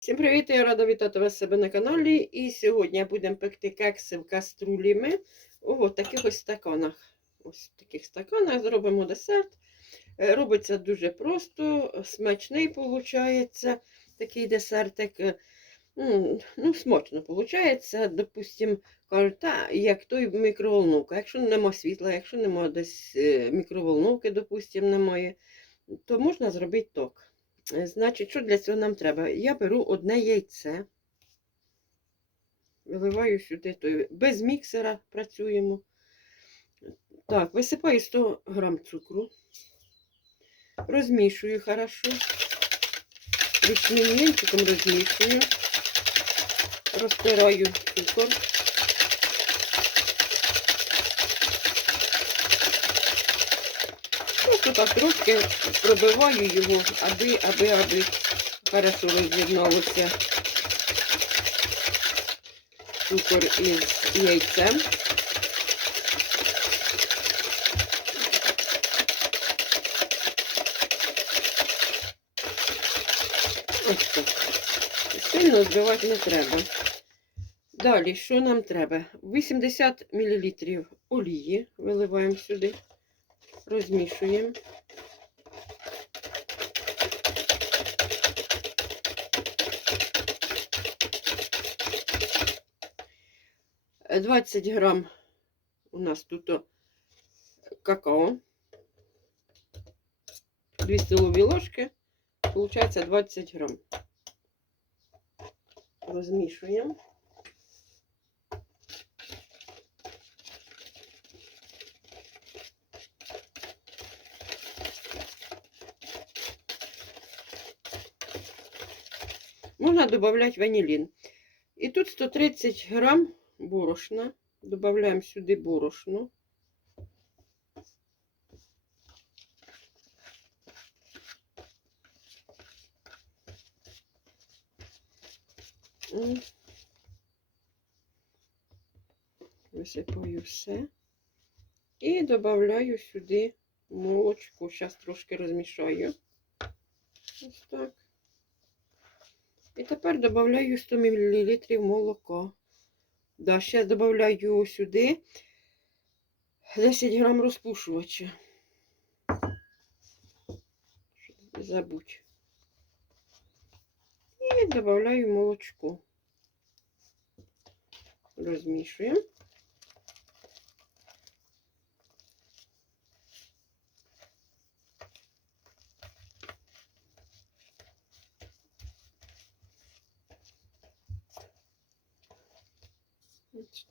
Всім привіт! Я рада вітати вас себе на каналі. І сьогодні будемо пекти кекси в каструлі ми у таких ось стаканах. Ось в таких стаканах зробимо десерт. Е, Робиться дуже просто, смачний виходить такий десертик. Е, Ну, смачно виходить. Допустим, кажуть, та, як той мікроволновка. Якщо нема світла, якщо нема десь е, мікроволновки, допустим, немає, то можна зробити так. Е, Значить, що для цього нам треба? Я беру одне яйце, виливаю сюди, то без міксера працюємо. Так, висипаю 100 грам цукру, розмішую хорошо, ручним вінчиком розмішую, розтираю цукор. Просто так трошки пробиваю його, аби, аби, аби хорошо роз'єдналося цукор із яйцем. Ось так. Сильно збивати не треба. Далі, що нам треба? 80 мл олії виливаємо сюди розмішуємо. Е, 20 грам у нас тут о, какао. 2 столові ложки. Получається 20 грам. Розмішуємо. Можна додати ванілін. І тут 130 грам борошна. Додаємо сюди борошно. Висипаю все. І додаю сюди молочко. Зараз трошки розмішаю. Ось так. І тепер додаю 100 мл молока. Да, ще додаю сюди 10 грам розпушувача. Не забудь. І додаю молочко. Розмішуємо.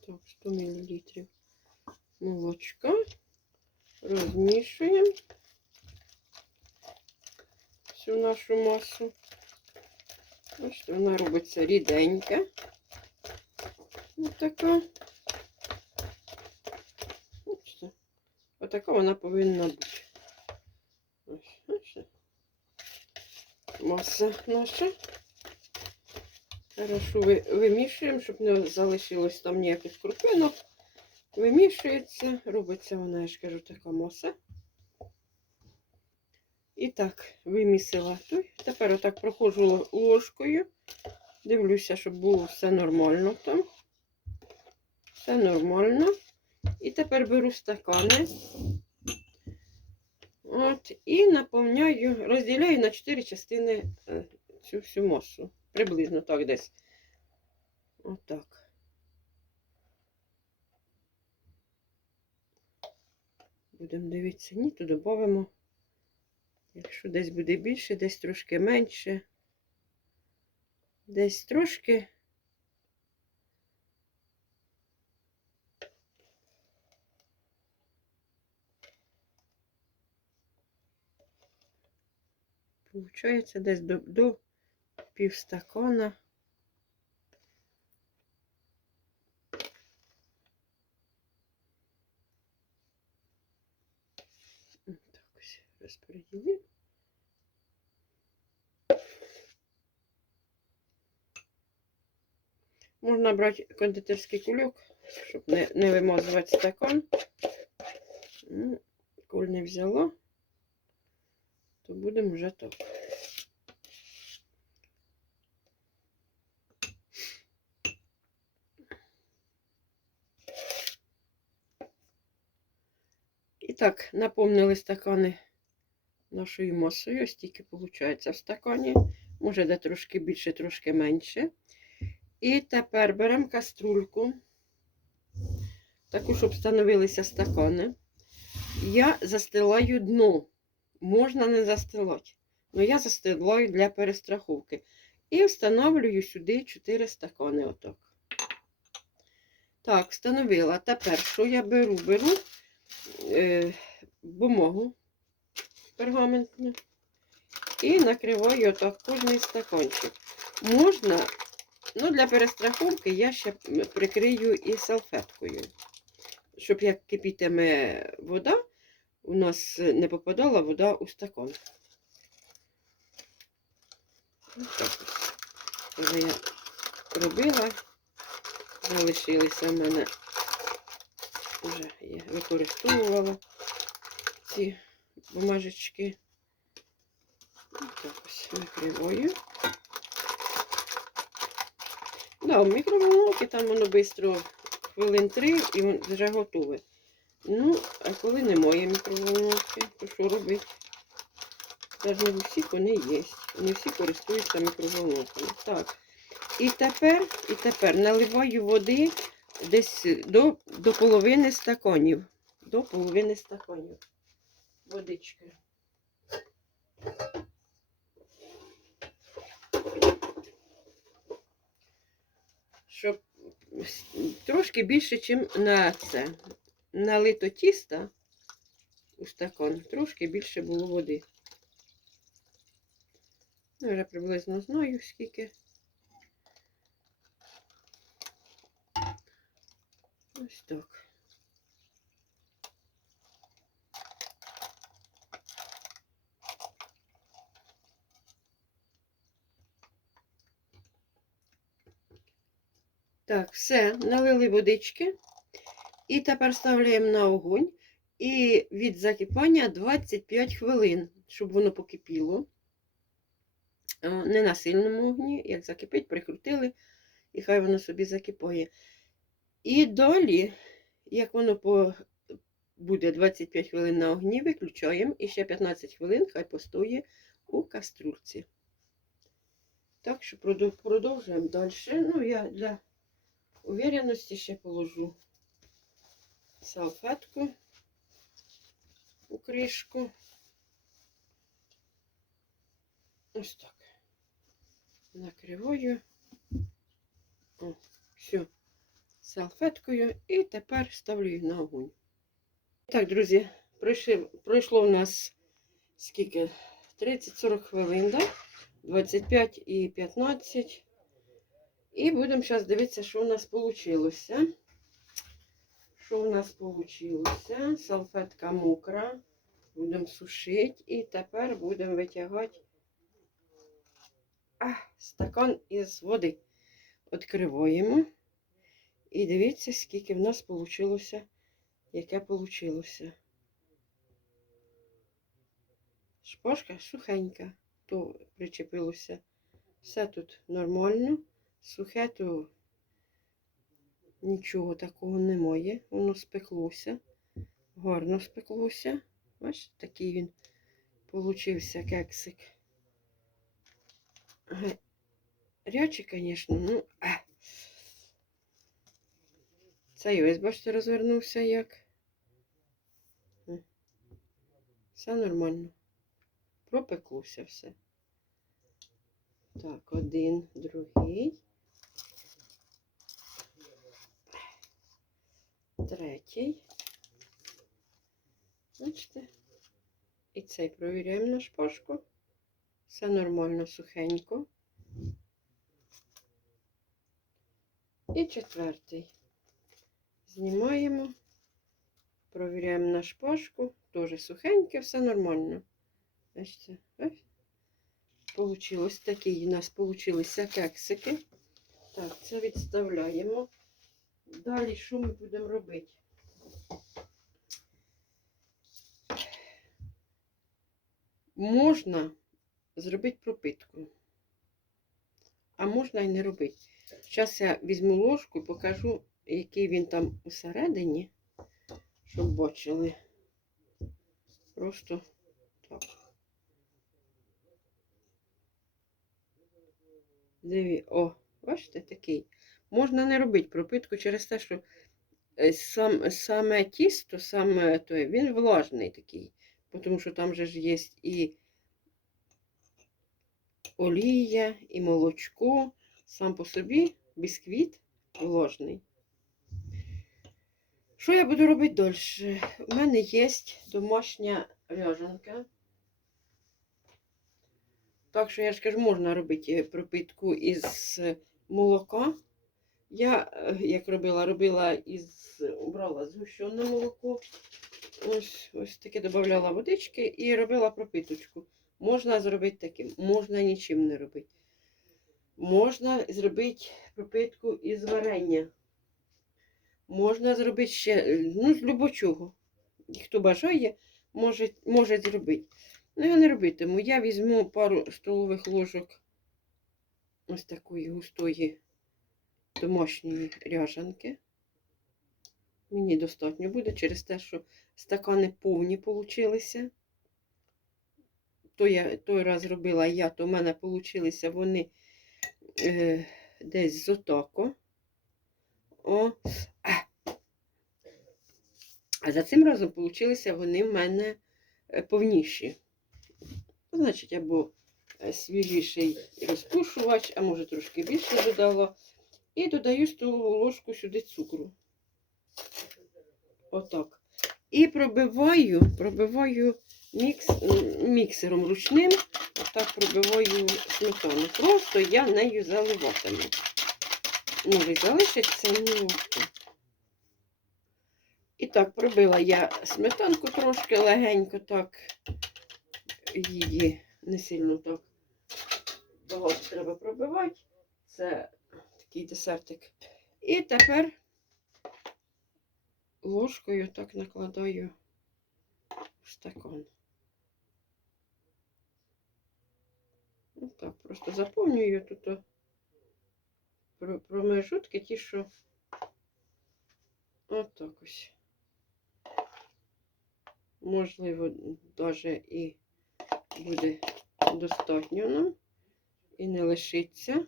так, 100 мл молочка. Розмішуємо всю нашу масу. Ось вона робиться ріденька. Ось така. Ось Отака вона повинна бути. Ось, ось. Маса наша. Хорошо вимішуємо, щоб не залишилось там ніяких крупинок. Вимішується, робиться вона, я ж кажу, така маса. І так, вимісила той. Тепер отак проходжу ложкою. Дивлюся, щоб було все нормально там. Все нормально. І тепер беру стакани. От, і наповняю, розділяю на 4 частини е, цю всю масу. Приблизно так десь. Отак. Будемо дивитися, ні, то додамо. Якщо десь буде більше, десь трошки менше. Десь трошки. Получається десь до, до півстакана. Так, ось розподілив. Можна брати кондитерський кульок, щоб не, не вимазувати стакан. Ну, Коль не взяла, то будемо вже так. Так, наповнили стакани нашою масою. Ось тільки виходить в стакані. Може, де трошки більше, трошки менше. І тепер беремо каструльку, таку, щоб становилися стакани. Я застилаю дно. Можна не застилати. але я застилаю для перестраховки. І встановлюю сюди 4 стакани. Отак. Так, встановила. Тепер що я беру? Беру е, бумагу пергаментну і накриваю отак кожний стаканчик. Можна, ну для перестраховки я ще прикрию і салфеткою, щоб як кипітиме вода, у нас не попадала вода у стакан. Ось так ось. Я робила, залишилися в мене, вже я використовувала ці бумажечки. Так ось накриваю. Да, в мікроволновці там воно швидко хвилин три і вже готове. Ну, а коли немає мікроволновки, то що робити? Навіть не в усіх вони є. Не всі користуються мікроволновками. Так. І тепер, і тепер наливаю води десь до, до половини стаканів. До половини стаканів. Водички. Щоб трошки більше, ніж на це. Налито тіста у стакан, трошки більше було води. Ну, я вже приблизно знаю, скільки. Ось так. Так, все, налили водички. І тепер ставляємо на огонь. І від закипання 25 хвилин, щоб воно покипіло. Не на сильному огні, як закипить, прикрутили, і хай воно собі закипає. І далі, як воно по... буде 25 хвилин на огні, виключаємо і ще 15 хвилин хай постоє у каструльці. Так що продовжуємо далі. Ну, я для увереності ще положу салфетку у кришку. Ось так. Накриваю. О, все. Салфеткою. І тепер ставлю їх на огонь. Так, друзі, пройшло у нас скільки? 30-40 хвилин, да? 25 і 15. І будемо зараз дивитися, що у нас вийшло. Що у нас вийшло? Салфетка мокра. Будемо сушити. І тепер будемо витягати а, стакан із води. Відкриваємо. І дивіться, скільки в нас вийшло, яке вийшло. Шпажка сухенька, то причепилося. Все тут нормально. Сухе, то нічого такого немає. Воно спеклося. Гарно спеклося. Бачите, такий він получився кексик. Рячий, звісно, ну. А. Цей ось, бачите, розвернувся як. Е. Все нормально. Пропеклося все. Так, один, другий. Третій. Бачите? І цей провіряємо на шпажку. Все нормально, сухенько. І четвертий. Знімаємо, провіряємо на шпажку. Теж сухеньке, все нормально. Бачите. Получилось такі у нас получилися кексики. Так, це відставляємо. Далі що ми будемо робити? Можна зробити пропитку, а можна і не робити. Зараз я візьму ложку і покажу, який він там усередині, щоб бачили. Просто так. Диві, о, бачите, такий. Можна не робити пропитку через те, що е, сам, саме тісто, саме той, він влажний такий. Тому що там же ж є і олія, і молочко. Сам по собі бісквіт влажний. Що я буду робити далі? У мене є домашня ряжанка. Так що я ж кажу, можна робити пропитку із молока. Я, е, як робила, робила із брала згущене молоко. Ось, ось таке додавала водички і робила пропиточку. Можна зробити таким, можна нічим не робити. Можна зробити пропитку із варення. Можна зробити ще, е, ну, з любочого. Хто бажає, може, може зробити. Ну, я не робитиму. Я візьму пару столових ложок ось такої густої домашньої ряжанки. Мені достатньо буде через те, що стакани повні получилися. То я той раз робила я, то в мене получилися вони е, десь з отако. О. А. за цим разом получилися вони в мене е, повніші. Значить, або е, свіжіший розпушувач, а може трошки більше додала. І додаю столову ложку сюди цукру. Отак. І пробиваю, пробиваю мікс, міксером ручним. Отак пробиваю сметану. Просто я нею заливатиму. Може, залишиться ну, І так, пробила я сметанку трошки легенько, так її не сильно так багато треба пробивати. Це такий десертик. І тепер ложкою так накладаю в стакан. так, просто заповнюю тут промежутки ті, що отак ось. Можливо, навіть і буде достатньо нам і не лишиться.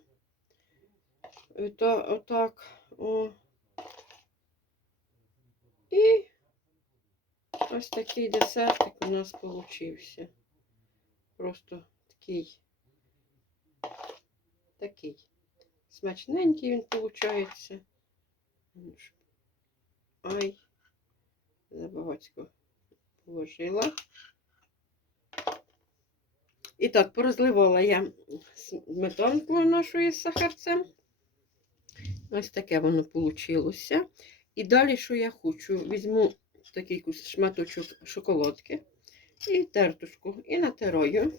Ото, отак. О. І ось такий десертик у нас получився. Просто такий, такий. Смачненький він получається. Ай, забагацько положила. І так, порозливала я сметанку нашу із сахарцем. Ось таке воно вийшло. І далі, що я хочу, візьму такий шматочок шоколадки і тертушку, і натираю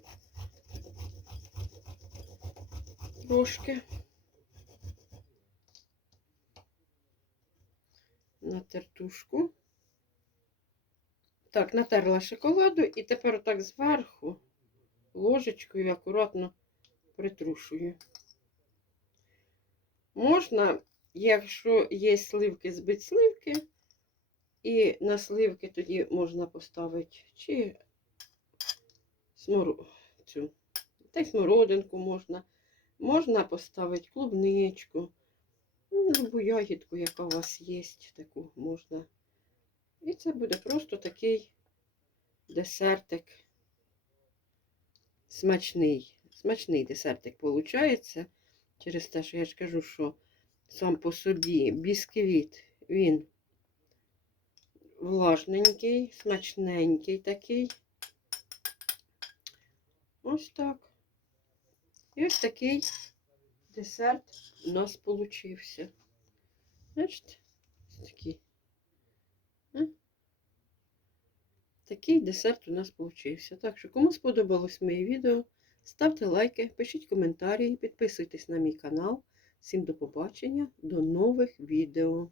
трошки. На тертушку. Так, натерла шоколаду і тепер отак зверху ложечкою акуратно притрушую. Можна, якщо є сливки, збити сливки, і на сливки тоді можна поставити чи смору... цю, та й смородинку можна. Можна поставити клубничку, любу ягідку, яка у вас є, таку можна. І це буде просто такий десертик смачний. Смачний десертик виходить. Через те, що я ж кажу, що сам по собі бісквіт, він влажненький, смачненький такий. Ось так. І ось такий десерт у нас получився. Бачите? Такий. Такий десерт у нас получився. Так що, кому сподобалось моє відео, ставте лайки, пишіть коментарі, підписуйтесь на мій канал. Всім до побачення, до нових відео.